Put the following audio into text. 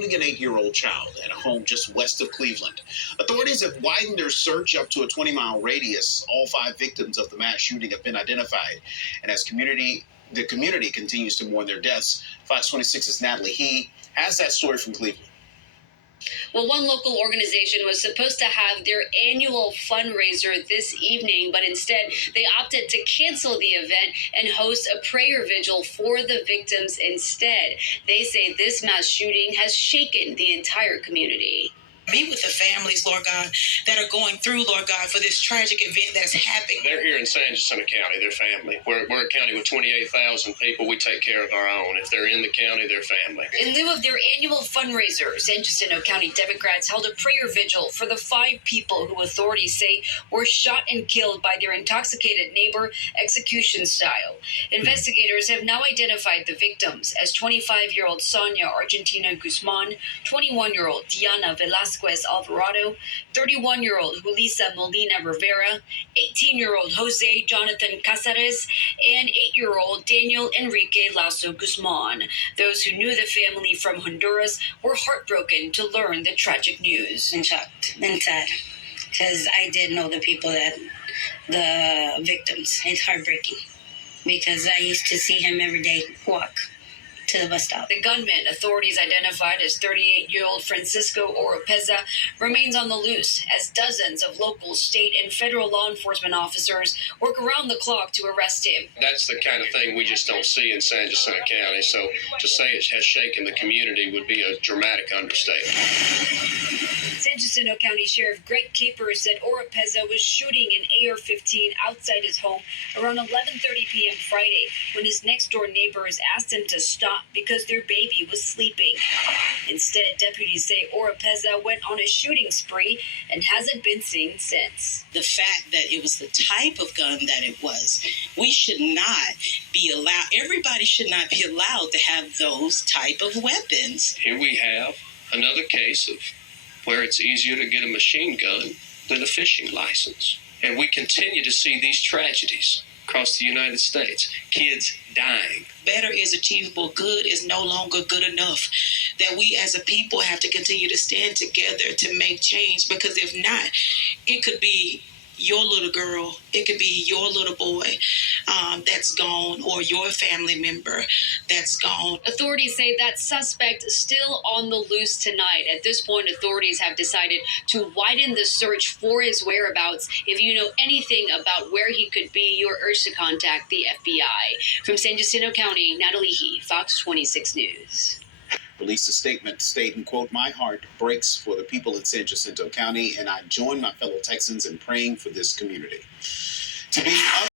including an 8-year-old child, at a home just west of Cleveland. Authorities have widened their search up to a 20-mile radius. All 5 victims of the mass shooting have been identified. And as the community continues to mourn their deaths, Fox 26's Natalie He has that story from Cleveland. Well, one local organization was supposed to have their annual fundraiser this evening, but instead they opted to cancel the event and host a prayer vigil for the victims instead. They say this mass shooting has shaken the entire community. Be with the families, Lord God, that are going through, Lord God, for this tragic event that's happening. They're here in San Jacinto County, their family. We're a county with 28,000 people. We take care of our own. If they're in the county, they're family. In lieu of their annual fundraiser, San Jacinto County Democrats held a prayer vigil for the 5 people who authorities say were shot and killed by their intoxicated neighbor, execution style. Investigators have now identified the victims as 25-year-old Sonia Argentina Guzman, 21-year-old Diana Velasquez Alvarado, 31-year-old Julissa Molina Rivera, 18-year-old Jose Jonathan Casares, and 8-year-old Daniel Enrique Lasso Guzman. Those who knew the family from Honduras were heartbroken to learn the tragic news. And shocked and sad, because I did know the people the victims. It's heartbreaking, because I used to see him every day walk to the bus stop. The gunman, authorities identified as 38-year-old Francisco Oropeza, remains on the loose as dozens of local, state, and federal law enforcement officers work around the clock to arrest him. That's the kind of thing we just don't see in San Jacinto County. So to say it has shaken the community would be a dramatic understatement. San Jacinto County Sheriff Greg Capers said Oropeza was shooting an AR-15 outside his home around 11:30 p.m. Friday when his next-door neighbors asked him to stop because their baby was sleeping. Instead, deputies say Oropeza went on a shooting spree and hasn't been seen since. The fact that it was the type of gun that it was, we should not be allowed, everybody should not be allowed to have those type of weapons. Here we have another case of where it's easier to get a machine gun than a fishing license. And we continue to see these tragedies across the United States. Kids dying. Better is achievable. Good is no longer good enough. That we as a people have to continue to stand together to make change, because if not, it could be your little girl, it could be your little boy that's gone, or your family member that's gone. Authorities say that suspect is still on the loose tonight. At this point, authorities have decided to widen the search for his whereabouts. If you know anything about where he could be, you are urged to contact the FBI. From San Jacinto County, Natalie He, Fox 26 News. Released a statement stating, quote, "My heart breaks for the people in San Jacinto County, and I join my fellow Texans in praying for this community." To be